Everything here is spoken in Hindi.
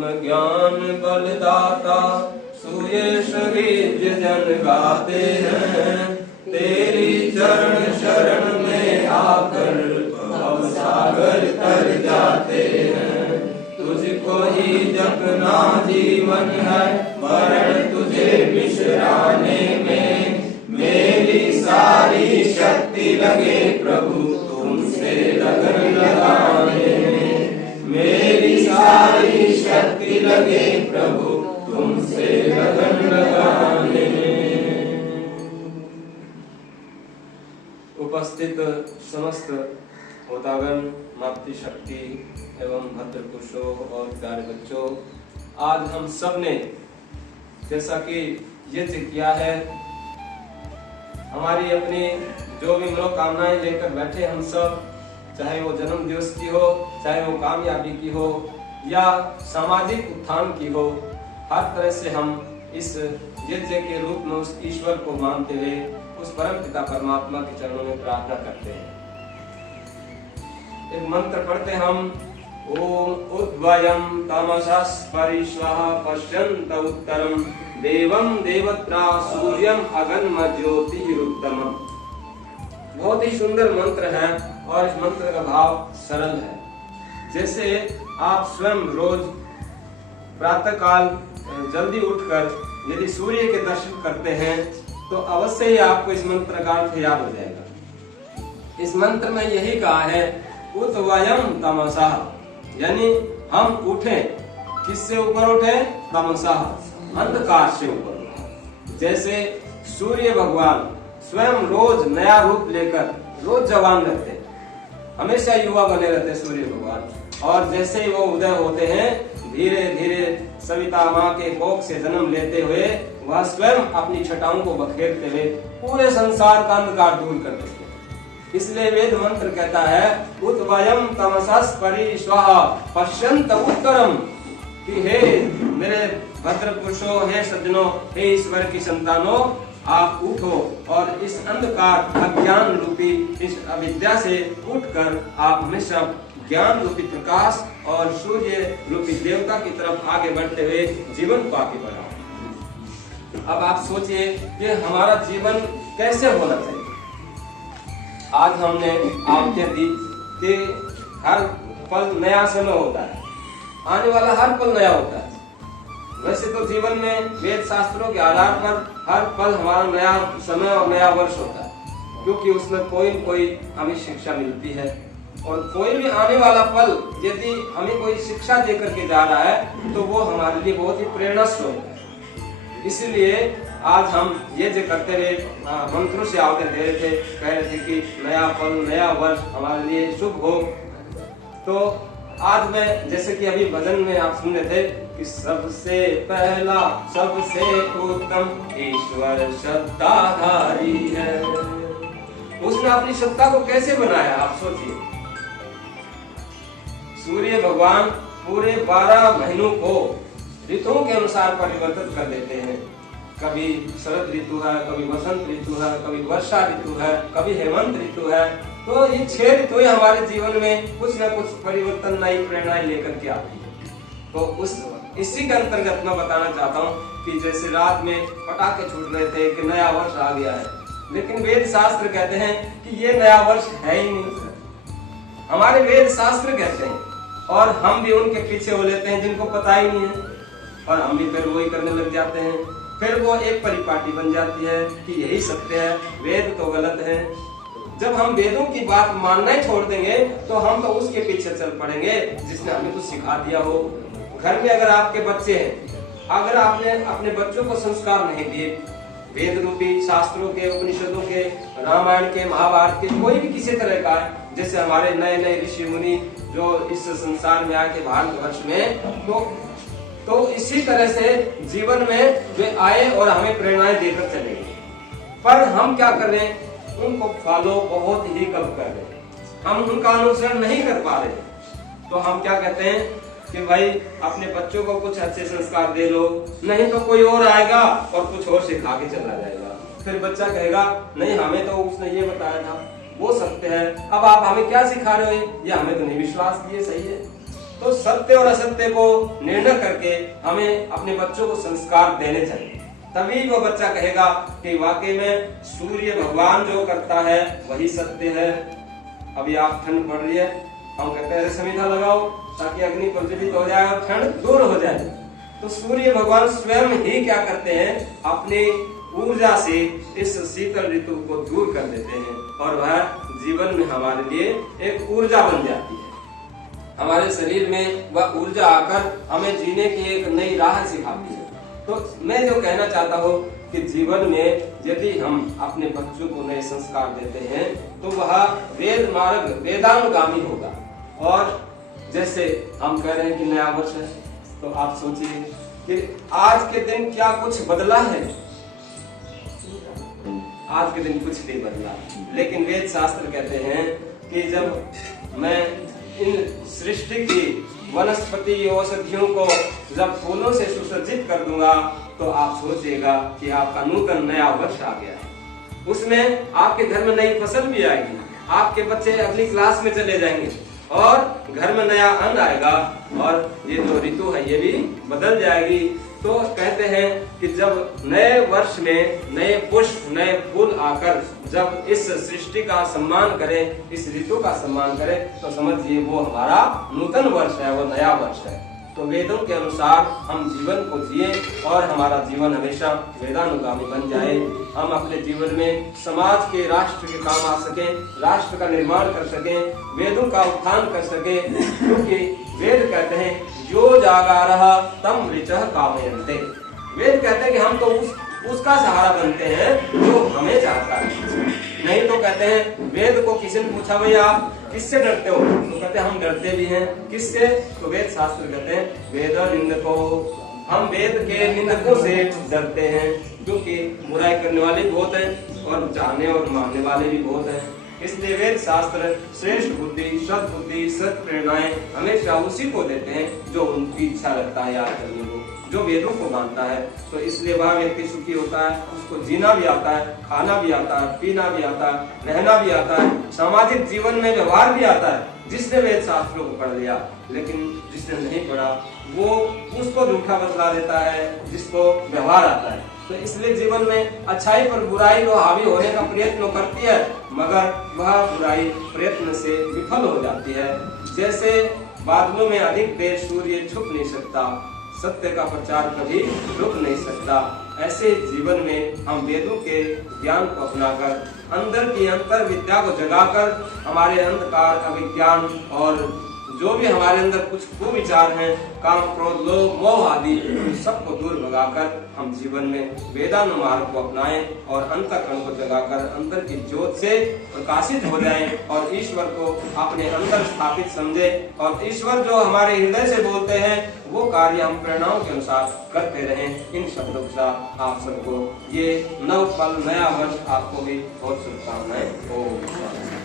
आत्मज्ञान बलदाता सुयश गीत जन गाते हैं। तेरी चरण शरण में आकर भव सागर तर जाते हैं। तुझको ही जपना जीवन है, मरण तुझे बिसराने में। मेरी सारी शक्ति लगे प्रभु तुमसे लगन लगाने में। मेरी सारी शक्ति लगे प्रभु तुमसे लगन लगाने में। उपस्थित समस्त होतागण, मातृशक्ति एवं भद्र पुरुषों और प्यारे बच्चों, आज हम सब ने जैसा कि यज्ञ किया है, हमारी अपनी जो भी मनोकामनाएं लेकर बैठे हम सब, चाहे वो जन्म दिवस की हो, चाहे वो कामयाबी की हो या सामाजिक उत्थान की हो, हर तरह से हम इस यज्ञ के रूप में उस ईश्वर को मानते हुए उस परम पिता परमात्मा के चरणों में प्रार्थना करते हैं। एक मंत्र पढ़ते हम, ओम उद्वयं तमसः परिश्वः पश्यन्त उत्तरम देवं देवत्रा सूर्यम अगन्म ज्योतिरुत्तमम्। बहुत ही सुंदर मंत्र है और इस मंत्र का भाव सरल है। जैसे आप स्वयं रोज प्रातः काल जल्दी उठकर यदि सूर्य के दर्शन करते हैं तो अवश्य ही आपको इस मंत्र का अर्थ याद हो जाएगा। इस मंत्र में यही कहा है, उद्वयं तमसः, यानी हम उठे, किससे ऊपर उठे? तमसः, अंधकार से ऊपर उठे। जैसे सूर्य भगवान स्वयं रोज नया रूप लेकर रोज जवान रहते हैं, हमेशा युवा बने रहते हैं सूर्य भगवान। और जैसे ही वो उदय होते हैं, धीरे धीरे सविता माँ के कोख से जन्म लेते हुए वह स्वयं अपनी छटाओं को बखेरते हुए पूरे संसार का अंधकार दूर कर देते हैं। इसलिए वेद मंत्र कहता है, उद्वयं तमसः परिश्वः पश्यन्त उत्तरम, कि हे मेरे भद्र पुरुषों, हे सज्जनों, हे ईश्वर की संतानों, आप उठो और इस अंधकार अज्ञान रूपी इस अविद्या से उठकर आप हमेशा ज्ञान रूपी प्रकाश और सूर्य रूपी देवता की तरफ आगे बढ़ते हुए जीवन को आगे बढ़ाओ। अब आप सोचिए कि हमारा जीवन कैसे होना चाहिए। आज हमने आज्ञा दी कि हर पल नया समय होता है, आने वाला हर पल नया होता है। वैसे तो जीवन में वेद शास्त्रों के आधार पर हर पल हमारा नया समय और नया वर्ष होता है, क्योंकि उसमें कोई न कोई हमें शिक्षा मिलती है। और कोई भी आने वाला पल यदि हमें कोई शिक्षा देकर के जा रहा है तो वो हमारे लिए बहुत ही प्रेरणा स्रोत है। इसलिए आज हम ये जो करते रहे, मंत्रों से आवाज़ दे रहे थे, कह रहे थे कि नया पल नया वर्ष हमारे लिए शुभ हो। तो आज मैं, जैसे कि अभी भजन में आप सुन रहे थे कि सबसे पहला सबसे उत्तम ईश्वर सत्ताधारी है, उसने अपनी सत्ता को कैसे बनाया आप सोचिए। सूर्य भगवान पूरे 12 महीनों को ऋतुओं के अनुसार परिवर्तित कर देते हैं। कभी शरद ऋतु है, कभी वसंत ऋतु है, कभी वर्षा ऋतु है, कभी हेमंत ऋतु है। तो ये 6 ऋतुएं हमारे जीवन में कुछ न कुछ परिवर्तन, नई प्रेरणाएं लेकर के आती है। तो इसी के अंतर्गत मैं बताना चाहता हूँ कि जैसे रात में पटाखे छूट रहे थे कि नया वर्ष आ गया है, लेकिन वेद शास्त्र कहते हैं कि ये नया वर्ष है ही नहीं। हमारे वेद शास्त्र कहते हैं और हम भी उनके पीछे हो लेते हैं जिनको पता ही नहीं है, और हम भी फिर वही करने लग जाते हैं। फिर वो एक परिपाटी बन जाती है कि यही सत्य है, वेद तो गलत है। जब हम वेदों की बात मानना ही छोड़ देंगे तो हम तो उसके पीछे चल पड़ेंगे जिसने हमें कुछ सिखा दिया हो। घर में अगर आपके बच्चे हैं, अगर आपने अपने बच्चों को संस्कार नहीं दिए, वेद रूपी शास्त्रों के, उपनिषदों के, रामायण के, महाभारत के, कोई भी किसी तरह का, जैसे हमारे नए नए ऋषि मुनि जो इस संसार में आके भारतवर्ष में, तो इसी तरह से जीवन में वे आए और हमें प्रेरणाएं देकर चलेंगे। पर हम क्या कर रहे हैं? उनको फॉलो बहुत ही कम कर रहे हैं, हम उनका अनुसरण नहीं कर पा रहे। तो हम क्या कहते हैं कि भाई अपने बच्चों को कुछ अच्छे संस्कार दे लो, नहीं तो कोई और आएगा और कुछ और सिखा के चला जाएगा। फिर बच्चा कहेगा नहीं, हमें तो उसने ये बताया था, वो सत्य है, अब आप हमें क्या सिखा रहे हो, ये हमें तो नहीं विश्वास किए सही है। तो सत्य और असत्य को निर्णय करके हमें अपने बच्चों को संस्कार देने चाहिए। तभी वो बच्चा कहेगा कि वाकई में सूर्य भगवान जो करता है वही सत्य है। अभी आप ठंड पड़ रही है, हम कहते हैं समीधा लगाओ ताकि अग्नि प्रज्वलित हो जाए और ठंड दूर हो जाए। तो सूर्य भगवान स्वयं ही क्या करते हैं, अपनी ऊर्जा से इस शीतल ऋतु को दूर कर देते हैं और वह जीवन में हमारे लिए एक ऊर्जा बन जाती है। हमारे शरीर में वह ऊर्जा आकर हमें जीने की एक नई राह सिखाती है। तो मैं जो कहना चाहता हूँ कि जीवन में यदि हम अपने बच्चों को नए संस्कार देते हैं तो वह वेद मार्ग वेदानुगामी होगा। और जैसे हम कह रहे हैं कि नया वर्ष है, तो आप सोचिए कि आज के दिन क्या कुछ बदला है? आज के दिन कुछ नहीं बदला, लेकिन वेद शास्त्र कहते हैं कि जब मैं इन सृष्टि की वनस्पति औषधियों को जब फूलों से सुसज्जित कर दूंगा तो आप सोचिएगा कि आपका नूतन नया वर्ष आ गया है। उसमें आपके घर में नई फसल भी आएगी, आपके बच्चे अगली क्लास में चले जाएंगे और घर में नया अन्न आएगा और ये जो ऋतु है ये भी बदल जाएगी। तो कहते हैं कि जब नए वर्ष में नए पुष्प नए फूल आकर जब इस सृष्टि का सम्मान करें, इस ऋतु का सम्मान करें, तो समझिए वो हमारा नूतन वर्ष है, वो नया वर्ष है। तो वेदों के अनुसार हम जीवन को जिए और हमारा जीवन हमेशा वेदानुगामी बन जाए। हम अपने जीवन में समाज के राष्ट्र के काम आ सके, राष्ट्र का निर्माण कर सके, वेदों का उत्थान कर सके, क्योंकि वेद कहते हैं जो जागा रहा तम ऋचः कामयन्ते। वेद कहते हैं कि हम तो उसका सहारा बनते हैं जो हमें चाहता है। नहीं तो कहते हैं, वेद को किसी ने पूछा भाई आप किससे डरते हो, तो कहते हैं हम डरते भी हैं। किससे? तो वेद शास्त्र कहते हैं वेद निंदको, हम वेद के निंदकों से डरते हैं, क्योंकि बुराई करने वाले बहुत हैं और चाहने और मानने वाले भी बहुत हैं। इसलिए वेद शास्त्र श्रेष्ठ बुद्धि, सद्बुद्धि, सत् प्रेरणाएं हमेशा उसी को देते हैं जो उनकी इच्छा रखता है याद करने को, जो वेदों को मानता है। तो इसलिए वह व्यक्ति सुखी होता है, उसको जीना भी आता है, खाना भी आता है, पीना भी आता है, रहना भी आता है, सामाजिक जीवन में व्यवहार भी आता है। जिसने वेद शास्त्रों को पढ़ लिया, लेकिन जिसने नहीं पढ़ा वो उसको झूठा बतला देता है, जिसको व्यवहार आता है। तो इसलिए जीवन में अच्छाई पर बुराई को हावी होने का प्रयत्न करती है, मगर वह बुराई प्रयत्न से विफल हो जाती है। जैसे बादलों में अधिक देर सूर्य छुप नहीं सकता, सत्य का प्रचार कभी रुक नहीं सकता। ऐसे जीवन में हम वेदों के ज्ञान को अपनाकर, अंदर की अंतर विद्या को जगाकर, हमारे अंधकार अविज्ञान और जो भी हमारे अंदर कुछ कुविचार हैं, काम क्रोध लोभ मोह आदि, उन सबको दूर भगाकर हम जीवन में वेदानुमार्ग को अपनाएं और अंतःकरण को जगाकर अंदर की ज्योत से प्रकाशित हो जाएं और ईश्वर को अपने अंदर स्थापित समझें। और ईश्वर जो हमारे हृदय से बोलते हैं वो कार्य हम प्रेरणाओं के अनुसार करते रहें। इन शब्दों के साथ आप सबको ये नव फल नया वर्ष आपको भी बहुत शुभकामनाएं। ओम